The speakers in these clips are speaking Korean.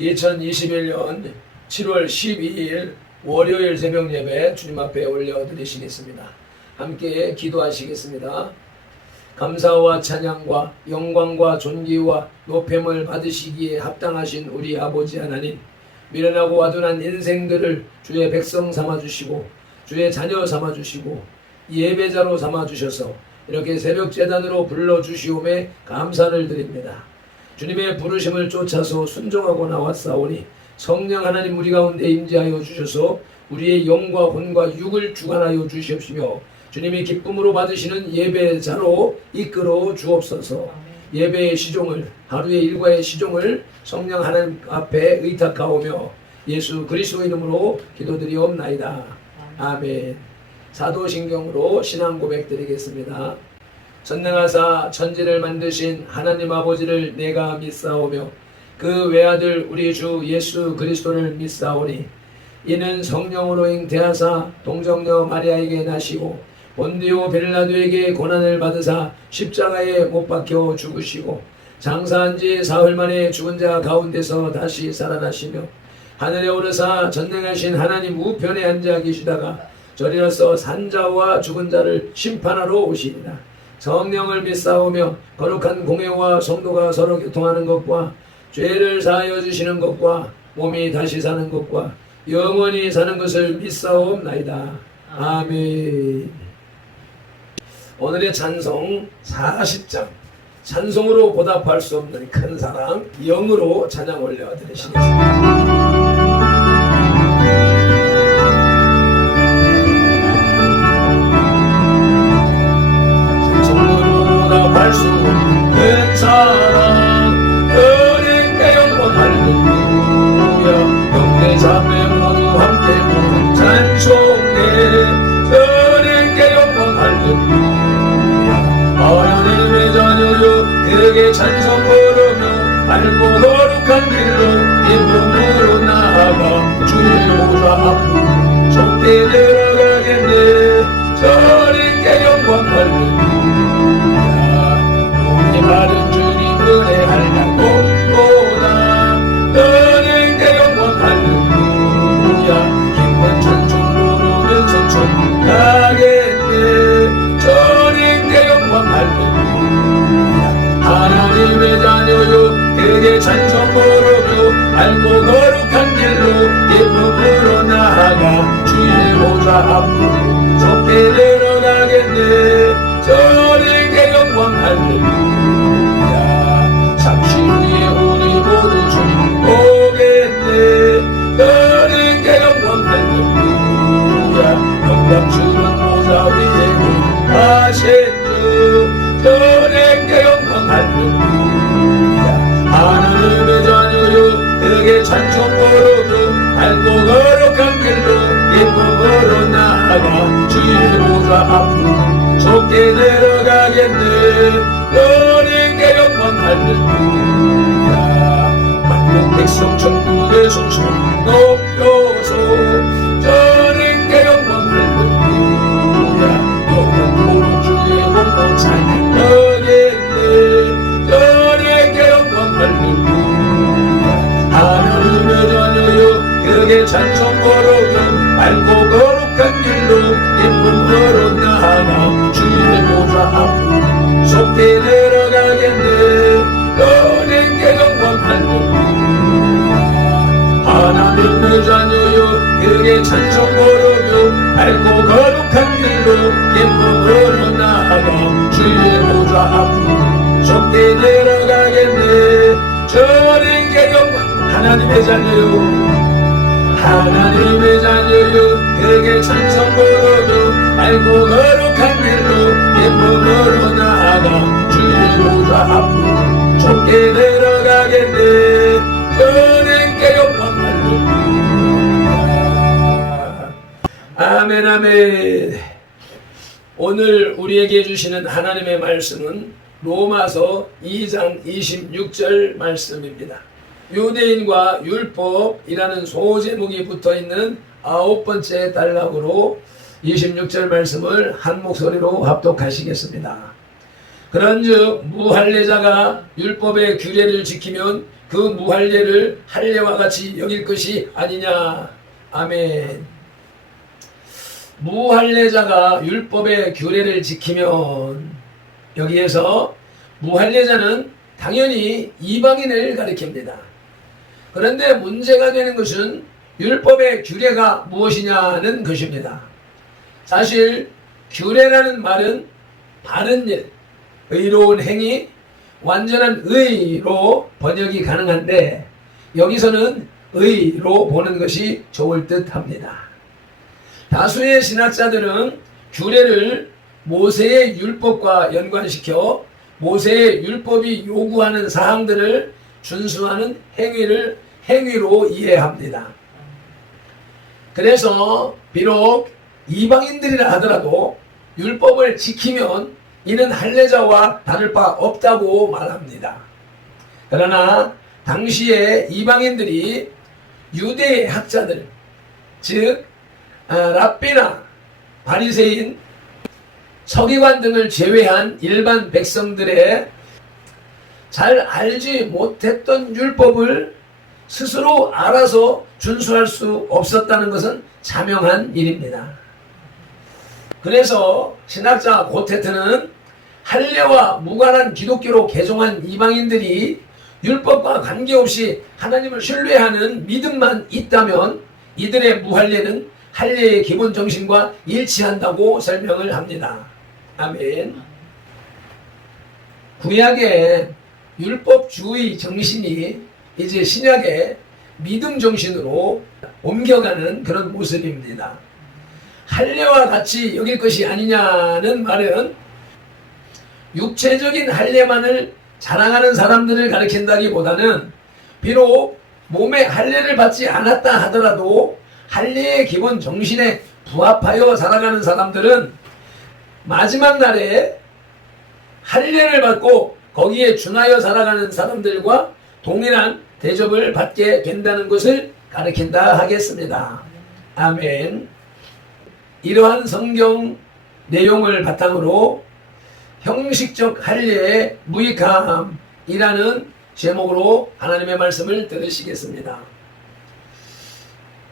2021년 7월 12일 월요일 새벽 예배 주님 앞에 올려드리시겠습니다. 함께 기도하시겠습니다. 감사와 찬양과 영광과 존귀와 높임을 받으시기에 합당하신 우리 아버지 하나님, 미련하고 아둔한 인생들을 주의 백성 삼아주시고 주의 자녀 삼아주시고 예배자로 삼아주셔서 이렇게 새벽 제단으로 불러주시오매 감사를 드립니다. 주님의 부르심을 쫓아서 순종하고 나왔사오니 성령 하나님 우리 가운데 임재하여 주셔서 우리의 영과魂과 육을 주관하여 주시옵시며 주님이 기쁨으로 받으시는 예배자로 이끌어 주옵소서. 예배의 시종을, 하루의 일과의 시종을 성령 하나님 앞에 의탁하오며 예수 그리스도 이름으로 기도드리옵나이다. 아멘. 사도신경으로 신앙 고백 드리겠습니다. 전능하사 천지를 만드신 하나님 아버지를 내가 믿사오며 그 외아들 우리 주 예수 그리스도를 믿사오니 이는 성령으로 잉태하사 동정녀 마리아에게 나시고 본디오 빌라도에게 고난을 받으사 십자가에 못 박혀 죽으시고 장사한 지 사흘 만에 죽은 자 가운데서 다시 살아나시며 하늘에 오르사 전능하신 하나님 우편에 앉아 계시다가 저리로서 산자와 죽은 자를 심판하러 오시리라. 성령을 믿사오며 거룩한 공회와 성도가 서로 교통하는 것과 죄를 사하여 주시는 것과 몸이 다시 사는 것과 영원히 사는 것을 믿사옵나이다. 아멘. 오늘의 찬송 40장, 찬송으로 보답할 수 없는 큰 사랑, 영으로 찬양 올려드리시겠습니다. 할 수 없는 사랑 그리께 영원 할렐루야. 형제 자매 모두 함께 부르 찬송해 그리께 영원 할렐루야. 하나님의 자녀여 그에게 찬송 부르며 알고 거룩한 길로 기쁨으로 나아가 주의 보좌 앞으로 속히 들어가겠네. 저리께 영원 할렐루야. 바른 주님 은혜할 곳보다 은행대 영원 할렐루야. 기쁜 찬송 부르면서 천국 가겠네. 전행대 영원 할렐루야. 하나님의 자녀여 그에게 찬송 부르며 알고 거룩한 길로 기쁨으로 나아가 주의 보좌 앞으로 속히 들어가겠네. 전행대 영원 할렐루야. 너에게 영원 할렐루야. 영광스러운 보좌 위에 하신 주 너에게 영원 할렐루야. 하나님의 자녀여 그에게 찬송 부르며 밝고 거룩한 길로 기쁨으로 나아가 주의 보좌 앞으로 속히 들어가겠네. 너에게 영원 할렐루야. 백성 천국의 송송 높여서 저녁에 영원 할렐루야. 영원토록 주의 공로 찬양하겠네. 저녁에 영원 할렐루야. 하나님의 자녀여 그에게 찬송 부르며 밝고 거룩한 길로 기쁨으로 나아가 주의 보좌 앞으로 속히 들어가겠네. 너에게 영원 할렐루야. 하나님의 자녀여 그에게 찬송 부르며 밝고 거룩한 길로 기쁨으로 나아가 주의 보좌 앞으로 속히 들어가겠네. 저에게 영원. 하나님의 자녀여 하나님의 자녀여 그에게 찬송 부르며 밝고 거룩한 길로 기쁨으로 나아가 주의 보좌 앞으로 속히 들어가겠네. 저에게 영원 할렐루야. 아멘 아멘. 오늘 우리에게 주시는 하나님의 말씀은 로마서 2장 26절 말씀입니다. 유대인과 율법이라는 소제목이 붙어있는 9번째 단락으로 26절 말씀을 한 목소리로 합독하시겠습니다. 그런즉 무할례자가 율법의 규례를 지키면 그 무할례를 할례와 같이 여길 것이 아니냐. 아멘. 무할례자가 율법의 규례를 지키면, 여기에서 무할례자는 당연히 이방인을 가리킵니다. 그런데 문제가 되는 것은 율법의 규례가 무엇이냐는 것입니다. 사실 규례라는 말은 바른 일, 의로운 행위, 완전한 의로 번역이 가능한데 여기서는 의로 보는 것이 좋을 듯 합니다. 다수의 신학자들은 규례를 모세의 율법과 연관시켜 모세의 율법이 요구하는 사항들을 준수하는 행위로 이해합니다. 그래서 비록 이방인들이라 하더라도 율법을 지키면 이는 할례자와 다를 바 없다고 말합니다. 그러나 당시에 이방인들이 유대의 학자들, 즉 랍비나 바리새인, 서기관 등을 제외한 일반 백성들의 잘 알지 못했던 율법을 스스로 알아서 준수할 수 없었다는 것은 자명한 일입니다. 그래서 신학자 고테트는 할례와 무관한 기독교로 개종한 이방인들이 율법과 관계없이 하나님을 신뢰하는 믿음만 있다면 이들의 무할례는 할례의 기본 정신과 일치한다고 설명을 합니다. 아멘. 구약의 율법주의 정신이 이제 신약의 믿음 정신으로 옮겨가는 그런 모습입니다. 할례와 같이 여길 것이 아니냐는 말은 육체적인 할례만을 자랑하는 사람들을 가리킨다기보다는 비록 몸에 할례를 받지 않았다 하더라도 할례의 기본 정신에 부합하여 살아가는 사람들은 마지막 날에 할례를 받고 거기에 준하여 살아가는 사람들과 동일한 대접을 받게 된다는 것을 가리킨다 하겠습니다. 아멘. 이러한 성경 내용을 바탕으로 형식적 할례의 무익함이라는 제목으로 하나님의 말씀을 들으시겠습니다.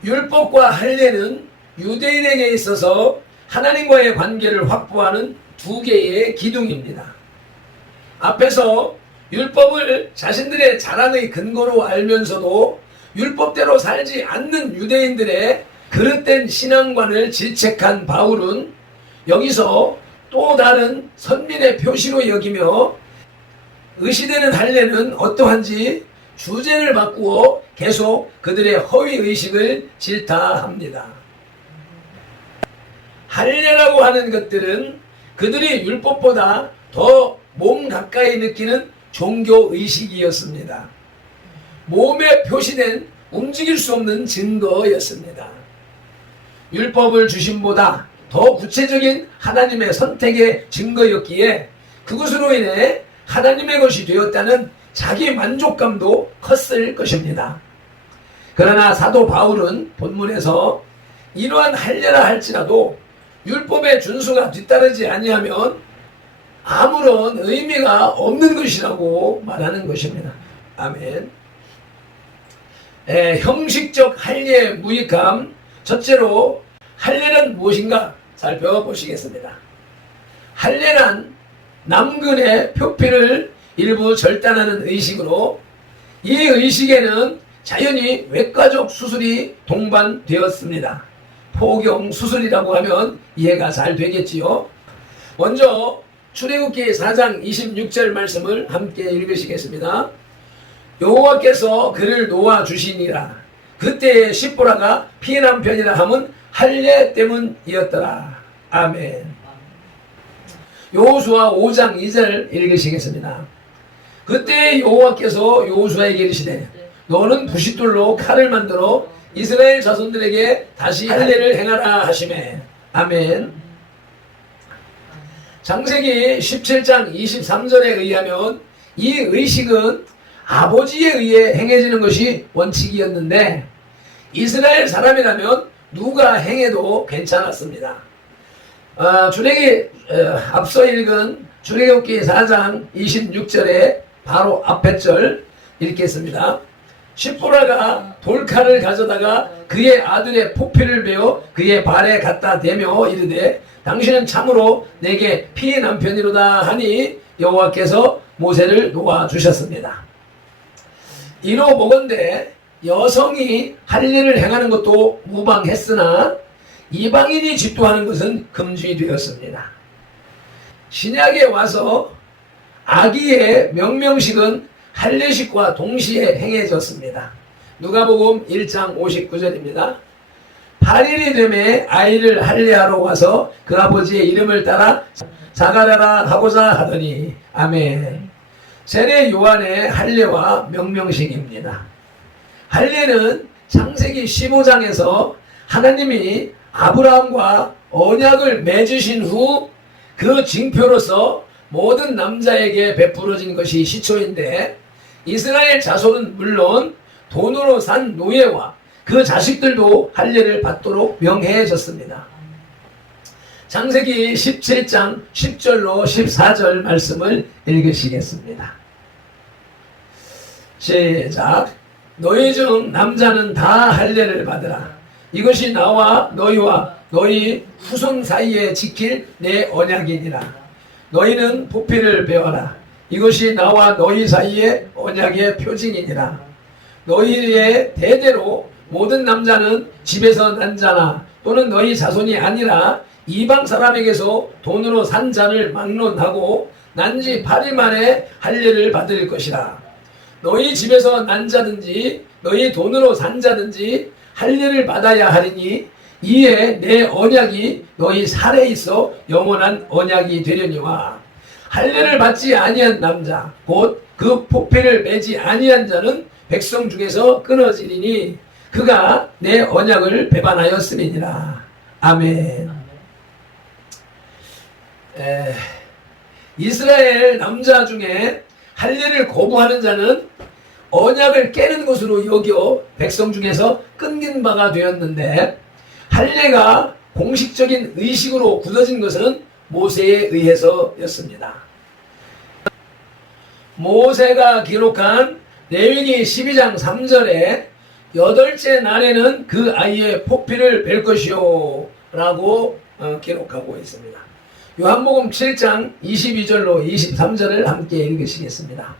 율법과 할례는 유대인에게 있어서 하나님과의 관계를 확보하는 두 개의 기둥입니다. 앞에서 율법을 자신들의 자랑의 근거로 알면서도 율법대로 살지 않는 유대인들의 그릇된 신앙관을 질책한 바울은 여기서 또 다른 선민의 표시로 여기며 의시되는 할례는 어떠한지 주제를 바꾸어 계속 그들의 허위의식을 질타합니다. 할례라고 하는 것들은 그들이 율법보다 더 몸 가까이 느끼는 종교의식이었습니다. 몸에 표시된 움직일 수 없는 증거였습니다. 율법을 주심보다 더 구체적인 하나님의 선택의 증거였기에 그것으로 인해 하나님의 것이 되었다는 자기 만족감도 컸을 것입니다. 그러나 사도 바울은 본문에서 이러한 할례라 할지라도 율법의 준수가 뒤따르지 아니하면 아무런 의미가 없는 것이라고 말하는 것입니다. 아멘. 형식적 할례의 무익함, 첫째로 할례는 무엇인가 살펴보시겠습니다. 할례란 남근의 표피를 일부 절단하는 의식으로 이 의식에는 자연히 외과적 수술이 동반되었습니다. 포경 수술이라고 하면 이해가 잘 되겠지요. 먼저 출애굽기 4장 26절 말씀을 함께 읽으시겠습니다. 여호와께서 그를 놓아 주시니라. 그때의 십보라가 피난 편이라 함은 할례 때문이었더라. 아멘. 여호수아 5장 2절 읽으시겠습니다. 그때 여호와께서 여호수아에게 이르시되 너는 부싯돌로 칼을 만들어 이스라엘 자손들에게 다시 할례를 행하라 하시매. 아멘. 창세기 17장 23절에 의하면 이 의식은 아버지에 의해 행해지는 것이 원칙이었는데 이스라엘 사람이라면 누가 행해도 괜찮았습니다. 출애굽기 앞서 읽은 출애굽기 4장 26절에 바로 앞에 절 읽겠습니다. 십보라가 돌칼을 가져다가 그의 아들의 포피를 베어 그의 발에 갖다 대며 이르되 당신은 참으로 내게 피의 남편이로다 하니 여호와께서 모세를 놓아주셨습니다. 이로 보건대 여성이 할 일을 행하는 것도 무방했으나 이방인이 집도하는 것은 금지되었습니다. 신약에 와서 아기의 명명식은 할례식과 동시에 행해졌습니다. 누가복음 1장 59절입니다. 8일이 되매 아이를 할례하러 와서 그 아버지의 이름을 따라 자가라라 하고자 하더니 아멘. 세례 요한의 할례와 명명식입니다. 할례는 창세기 15장에서 하나님이 아브라함과 언약을 맺으신 후 그 징표로서 모든 남자에게 베풀어진 것이 시초인데 이스라엘 자손은 물론 돈으로 산 노예와 그 자식들도 할례를 받도록 명해졌습니다. 창세기 17장 10절로 14절 말씀을 읽으시겠습니다. 시작. 너희 중 남자는 다 할례를 받으라. 이것이 나와 너희와 너희 후손 사이에 지킬 내 언약이니라. 너희는 포피를 베어라. 이것이 나와 너희 사이의 언약의 표징이니라. 너희의 대대로 모든 남자는 집에서 난 자나 또는 너희 자손이 아니라 이방 사람에게서 돈으로 산 자를 막론하고 난지 8일 만에 할례를 받을 것이라. 너희 집에서 난 자든지 너희 돈으로 산 자든지 할례를 받아야 하리니 이에 내 언약이 너희 살에 있어 영원한 언약이 되려니와 할례를 받지 아니한 남자 곧 그 포피를 매지 아니한 자는 백성 중에서 끊어지리니 그가 내 언약을 배반하였음이니라. 아멘. 이스라엘 남자 중에 할례를 거부하는 자는 언약을 깨는 것으로 여겨 백성 중에서 끊긴 바가 되었는데 할례가 공식적인 의식으로 굳어진 것은 모세에 의해서였습니다. 모세가 기록한 레위기 12장 3절에 8째 날에는 그 아이의 포피를 벨 것이요 라고 기록하고 있습니다. 요한복음 7장 22절로 23절을 함께 읽으시겠습니다.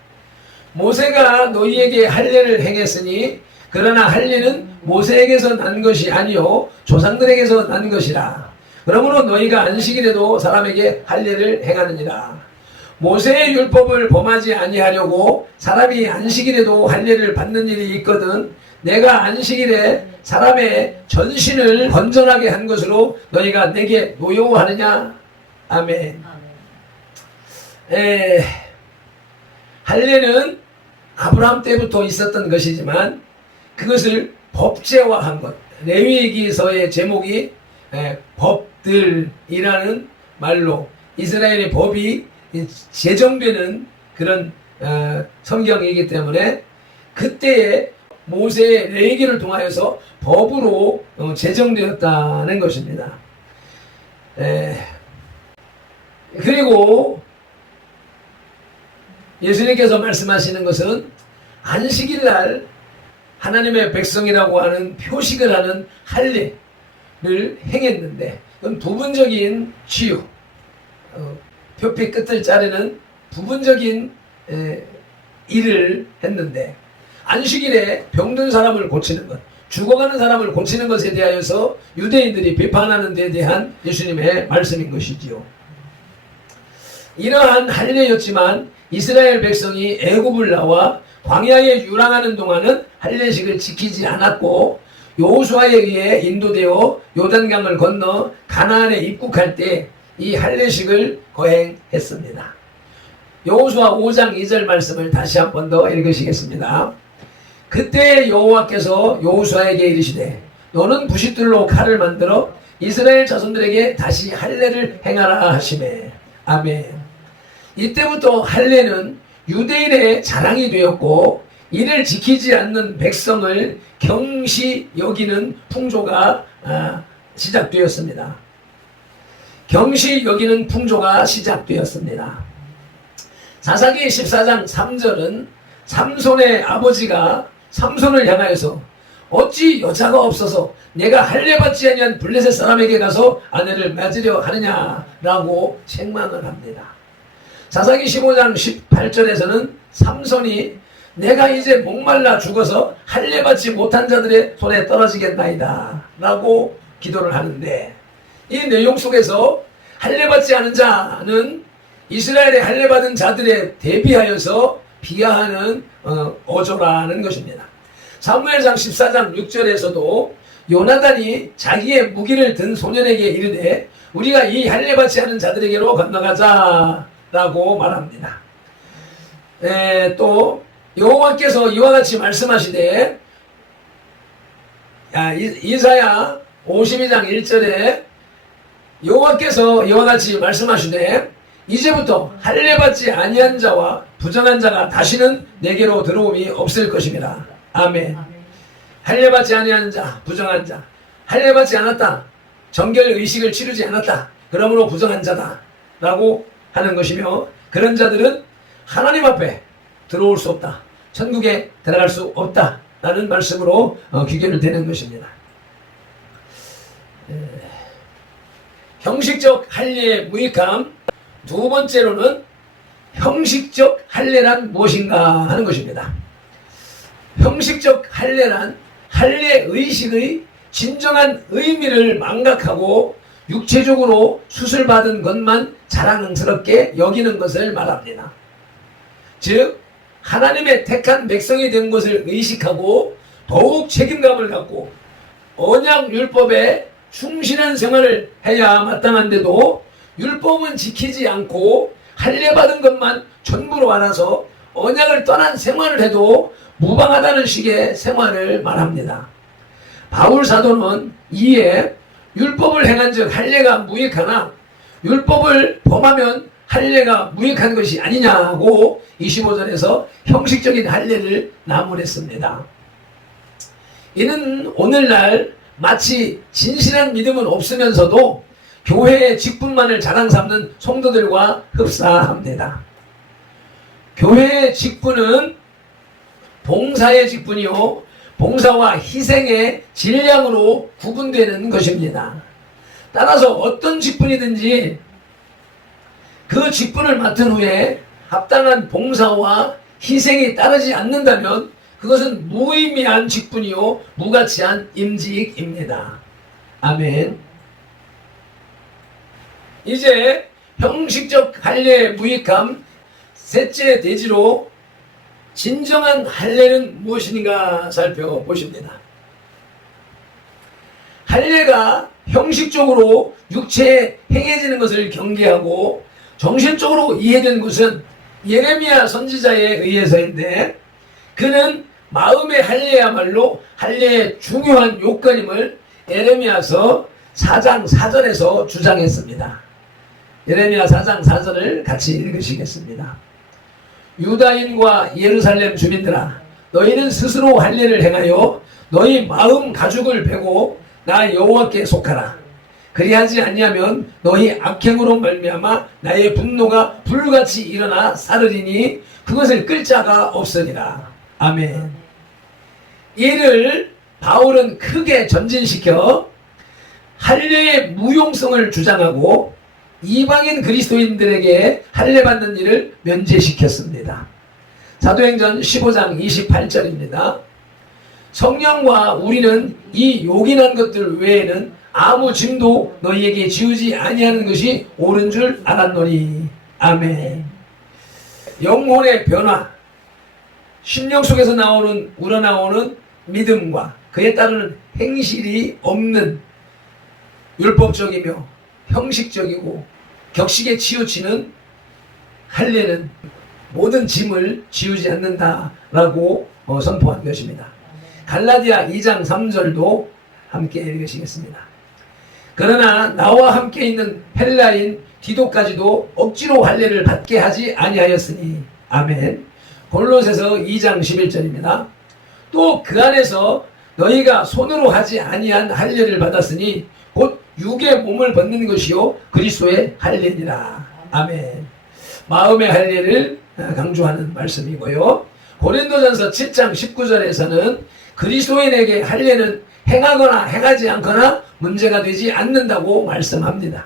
모세가 너희에게 할례를 행했으니 그러나 할례는 모세에게서 난 것이 아니요 조상들에게서 난 것이라. 그러므로 너희가 안식일에도 사람에게 할례를 행하느니라. 모세의 율법을 범하지 아니하려고 사람이 안식일에도 할례를 받는 일이 있거든 내가 안식일에 사람의 전신을 건전하게 한 것으로 너희가 내게 노여워하느냐. 아멘. 할례는 아브라함 때부터 있었던 것이지만 그것을 법제화한 것. 레위기서의 제목이 법들이라는 말로 이스라엘의 법이 제정되는 그런 성경이기 때문에 그때의 모세의 레위기를 통하여서 법으로 제정되었다는 것입니다. 그리고 예수님께서 말씀하시는 것은 안식일 날 하나님의 백성이라고 하는 표식을 하는 할례를 행했는데 그건 부분적인 치유, 표피 끝을 자르는 부분적인 일을 했는데 안식일에 병든 사람을 고치는 것, 죽어가는 사람을 고치는 것에 대하여서 유대인들이 비판하는 데 대한 예수님의 말씀인 것이지요. 이러한 할례였지만 이스라엘 백성이 애굽을 나와 광야에 유랑하는 동안은 할례식을 지키지 않았고 여호수아에 의해 인도되어 요단강을 건너 가나안에 입국할 때 이 할례식을 거행했습니다. 여호수아 5장 2절 말씀을 다시 한 번 더 읽으시겠습니다. 그때 여호와께서 여호수아에게 이르시되 너는 부싯돌로 칼을 만들어 이스라엘 자손들에게 다시 할례를 행하라 하시매. 아멘. 이때부터 할례는 유대인의 자랑이 되었고 이를 지키지 않는 백성을 경시 여기는 풍조가 시작되었습니다. 경시 여기는 풍조가 시작되었습니다. 사사기 14장 3절은 삼손의 아버지가 삼손을 향하여서 어찌 여자가 없어서 내가 할례 받지 아니한 블레셋 사람에게 가서 아내를 맞으려 하느냐라고 책망을 합니다. 사사기 15장 18절에서는 삼손이 내가 이제 목말라 죽어서 할례 받지 못한 자들의 손에 떨어지겠나이다 라고 기도를 하는데, 이 내용 속에서 할례 받지 않은 자는 이스라엘의 할례 받은 자들에 대비하여서 비하하는 어조라는 것입니다. 사무엘상 14장 6절에서도 요나단이 자기의 무기를 든 소년에게 이르되 우리가 이 할례 받지 않은 자들에게로 건너가자라고 말합니다. 또 여호와께서 이와 같이 말씀하시되, 이사야 52장 1절에 여호와께서 이와 같이 말씀하시되 이제부터 할례 받지 아니한 자와 부정한 자가 다시는 내게로 들어옴이 없을 것입니다. 아멘. 할례 받지 아니한 자, 부정한 자, 할례 받지 않았다, 정결 의식을 치르지 않았다, 그러므로 부정한 자다 라고 하는 것이며, 그런 자들은 하나님 앞에 들어올 수 없다, 천국에 들어갈 수 없다 라는 말씀으로 귀결을 되는 것입니다. 형식적 할례의 무익함, 두 번째로는 형식적 할례란 무엇인가 하는 것입니다. 형식적 할례란 할례 의식의 진정한 의미를 망각하고 육체적으로 수술받은 것만 자랑스럽게 여기는 것을 말합니다. 즉 하나님의 택한 백성이 된 것을 의식하고 더욱 책임감을 갖고 언약 율법에 충실한 생활을 해야 마땅한데도 율법은 지키지 않고 할례 받은 것만 전부로 알아서 언약을 떠난 생활을 해도 무방하다는 식의 생활을 말합니다. 바울 사도는 이에 율법을 행한 즉 할례가 무익하나 율법을 범하면 할례가 무익한 것이 아니냐고 25절에서 형식적인 할례를 나무랬습니다. 이는 오늘날 마치 진실한 믿음은 없으면서도 교회의 직분만을 자랑 삼는 성도들과 흡사합니다. 교회의 직분은 봉사의 직분이요 봉사와 희생의 질량으로 구분되는 것입니다. 따라서 어떤 직분이든지 그 직분을 맡은 후에 합당한 봉사와 희생이 따르지 않는다면 그것은 무의미한 직분이요 무가치한 임직입니다. 아멘. 이제 형식적 할례의 무익함, 셋째 대지로 진정한 할례는 무엇인가 살펴보십니다. 할례가 형식적으로 육체에 행해지는 것을 경계하고 정신적으로 이해된 것은 예레미야 선지자에 의해서인데, 그는 마음의 할례야말로 할례의 중요한 요건임을 예레미야서 4장 4절에서 주장했습니다. 예레미야 4장 4절을 같이 읽으시겠습니다. 유다인과 예루살렘 주민들아, 너희는 스스로 할례를 행하여 너희 마음 가죽을 베고 나 여호와께 속하라. 그리하지 아니하면 너희 악행으로 말미암아 나의 분노가 불같이 일어나 사르리니 그것을 끌 자가 없으리라. 아멘. 이를 바울은 크게 전진시켜 할례의 무용성을 주장하고 이방인 그리스도인들에게 할례 받는 일을 면제시켰습니다. 사도행전 15장 28절입니다. 성령과 우리는 이 요긴한 것들 외에는 아무 짐도 너희에게 지우지 아니하는 것이 옳은 줄 알았노니. 아멘. 영혼의 변화, 심령 속에서 우러나오는 믿음과 그에 따르는 행실이 없는 율법적이며 형식적이고 격식에 치우치는 할례는 모든 짐을 지우지 않는다라고 선포한 것입니다. 갈라디아 2장 3절도 함께 읽으시겠습니다. 그러나 나와 함께 있는 헬라인 디도까지도 억지로 할례를 받게 하지 아니하였으니. 아멘. 골로새서 2장 11절입니다. 또 그 안에서 너희가 손으로 하지 아니한 할례를 받았으니 곧 육의 몸을 벗는 것이요 그리스도의 할례니라. 아멘. 마음의 할례를 강조하는 말씀이고요. 고린도전서 7장 19절에서는 그리스도인에게 할례는 행하거나 행하지 않거나 문제가 되지 않는다고 말씀합니다.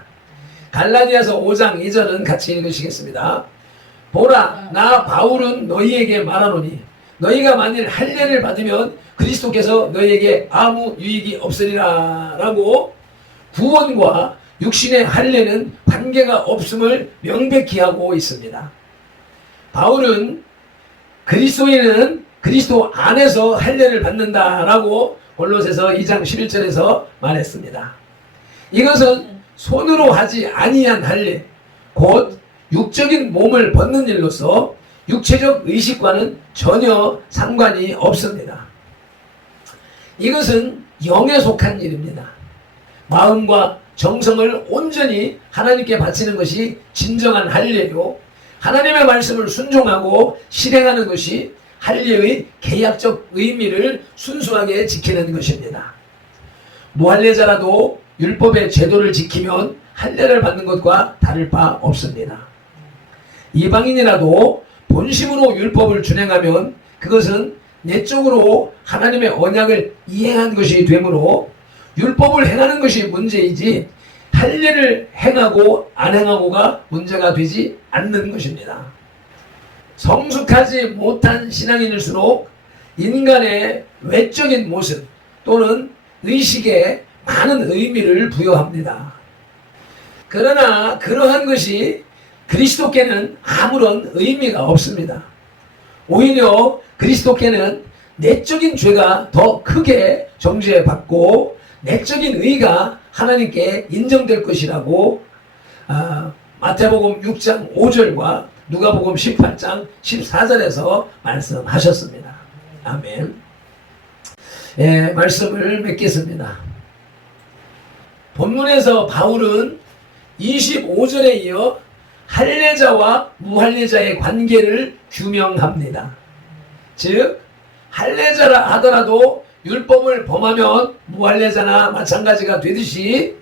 갈라디아서 5장 2절은 같이 읽으시겠습니다. 보라, 나 바울은 너희에게 말하노니 너희가 만일 할례를 받으면 그리스도께서 너희에게 아무 유익이 없으리라 라고 구원과 육신의 할례는 관계가 없음을 명백히 하고 있습니다. 바울은 그리스도인은 그리스도 안에서 할례를 받는다라고 골로새서 2장 11절에서 말했습니다. 이것은 손으로 하지 아니한 할례, 곧 육적인 몸을 벗는 일로서 육체적 의식과는 전혀 상관이 없습니다. 이것은 영에 속한 일입니다. 마음과 정성을 온전히 하나님께 바치는 것이 진정한 할례요, 하나님의 말씀을 순종하고 실행하는 것이 할례의 계약적 의미를 순수하게 지키는 것입니다. 무할례자라도 율법의 제도를 지키면 할례를 받는 것과 다를 바 없습니다. 이방인이라도 본심으로 율법을 준행하면 그것은 내적으로 하나님의 언약을 이행한 것이 되므로 율법을 행하는 것이 문제이지 할례를 행하고 안 행하고가 문제가 되지 않는 것입니다. 성숙하지 못한 신앙인일수록 인간의 외적인 모습 또는 의식에 많은 의미를 부여합니다. 그러나 그러한 것이 그리스도께는 아무런 의미가 없습니다. 오히려 그리스도께는 내적인 죄가 더 크게 정죄받고 내적인 의가 하나님께 인정될 것이라고 마태복음 6장 5절과 누가복음 18장 14절에서 말씀하셨습니다. 아멘. 예, 말씀을 맺겠습니다. 본문에서 바울은 25절에 이어 할례자와 무할례자의 관계를 규명합니다. 즉 할례자라 하더라도 율법을 범하면 무할례자나 마찬가지가 되듯이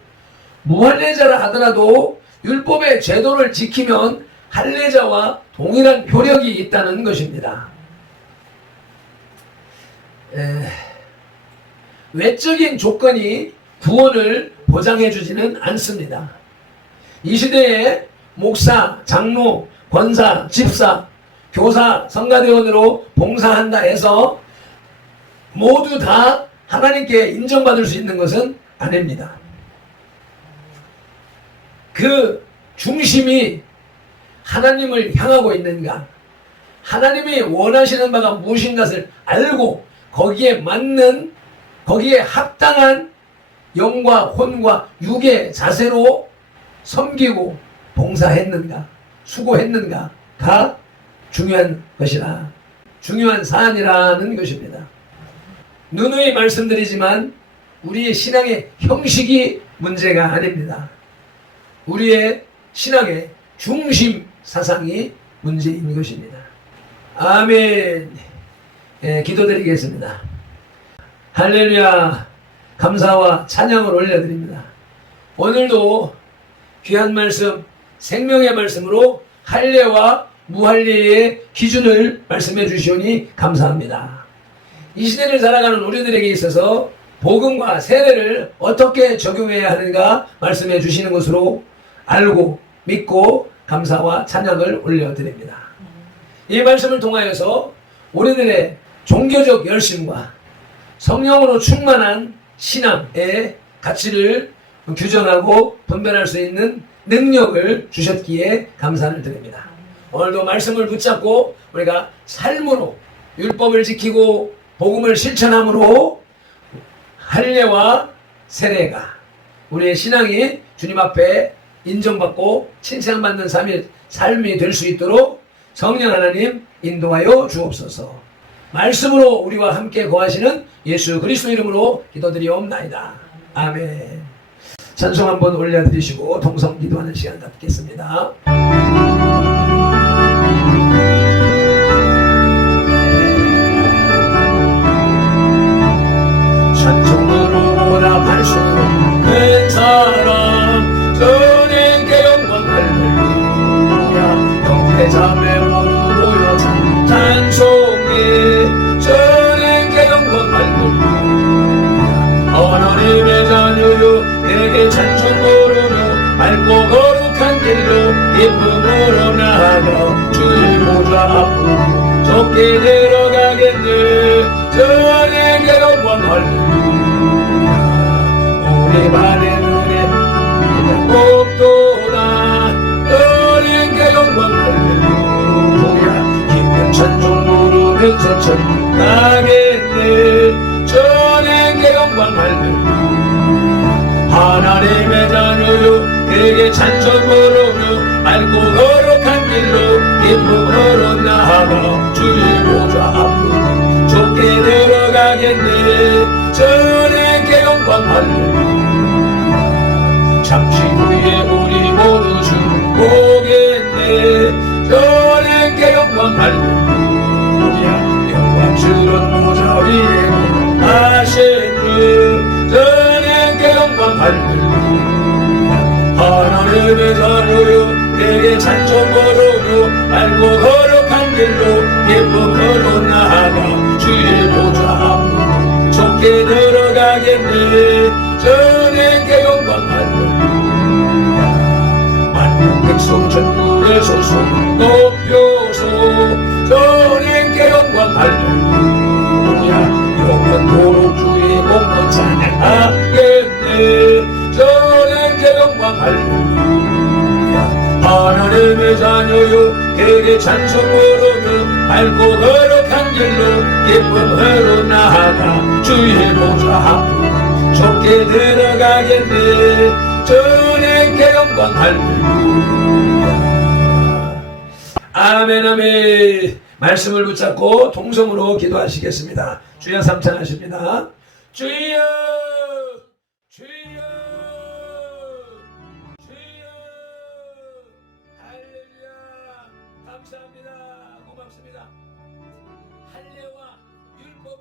무할례자라 하더라도 율법의 제도를 지키면 할례자와 동일한 효력이 있다는 것입니다. 외적인 조건이 구원을 보장해 주지는 않습니다. 이 시대에 목사, 장로, 권사, 집사, 교사, 성가대원으로 봉사한다 해서 모두 다 하나님께 인정받을 수 있는 것은 아닙니다. 그 중심이 하나님을 향하고 있는가, 하나님이 원하시는 바가 무엇인 것을 알고 거기에 맞는, 거기에 합당한 영과 혼과 육의 자세로 섬기고 봉사했는가, 수고했는가가 중요한 것이라, 중요한 사안이라는 것입니다. 누누이 말씀드리지만 우리의 신앙의 형식이 문제가 아닙니다. 우리의 신앙의 중심 사상이 문제인 것입니다. 아멘. 예, 기도드리겠습니다. 할렐루야. 감사와 찬양을 올려드립니다. 오늘도 귀한 말씀, 생명의 말씀으로 할례와 무할례의 기준을 말씀해 주시오니 감사합니다. 이 시대를 살아가는 우리들에게 있어서 복음과 세례를 어떻게 적용해야 하는가 말씀해 주시는 것으로 알고 믿고 감사와 찬양을 올려드립니다. 이 말씀을 통하여서 우리들의 종교적 열심과 성령으로 충만한 신앙의 가치를 규정하고 분별할 수 있는 능력을 주셨기에 감사를 드립니다. 오늘도 말씀을 붙잡고 우리가 삶으로 율법을 지키고 복음을 실천함으로 할례와 세례가 우리의 신앙이 주님 앞에 인정받고 칭찬받는 삶이 될 수 있도록 성령 하나님 인도하여 주옵소서. 말씀으로 우리와 함께 거하시는 예수 그리스도 이름으로 기도드리옵나이다. 아멘. 찬송 한번 올려드리시고 동성 기도하는 시간 갖겠습니다. 찬송으로 오락할 수 없는 사람 주님께 영광 할렐루야. 형제 자매 모두 길로 기쁨으로 나아가 주의 보좌 앞으로 좁게 들어가겠네. 주님께 영광 할렐루야. 우리 발의 은혜 복도다. 주님께 영광 할렐루야. 기쁜 찬송 부르면서 천국 가겠네. 주님께 영광 할렐루야. 하나님의 자녀요 그에게 찬송 부르며 맑고 거룩한 길로 기쁨으로 나아가 주의 보좌 앞으로 좁게 들어가겠네. 주님께 영광 할렐루야. 잠시 후에 우리 모두 주 보겠네. 주님께 영광 할렐루야. 영광스러운 보좌 위에 하신 주 주님께 영광 할렐루야. 하나님의 자녀요 내게 찬송 부르며 맑고 거룩한 길로 기쁨으로 나아가 주의 보좌 앞으로 좁게 들어가겠네. 주님께 영광 할렐루야. 만국 백성 전국의 소송 높여서 주님께 영광 할렐루야. 영원토록 주의 공로 찬양하겠네. 주님께 영광 할렐루야. 하나님의 자녀요 그에게 찬송 부르며 맑고 거룩한 길로 기쁨으로 나아가 주의 보좌 앞으로 좁게 들어가겠네. 주님께 영광 할렐루야. 아멘 아멘. 말씀을 붙잡고 동성으로 기도하시겠습니다. 주여 삼창하십니다. 주여 주여 주여. 할렐루야. 감사합니다. 고맙습니다. 할례와 율법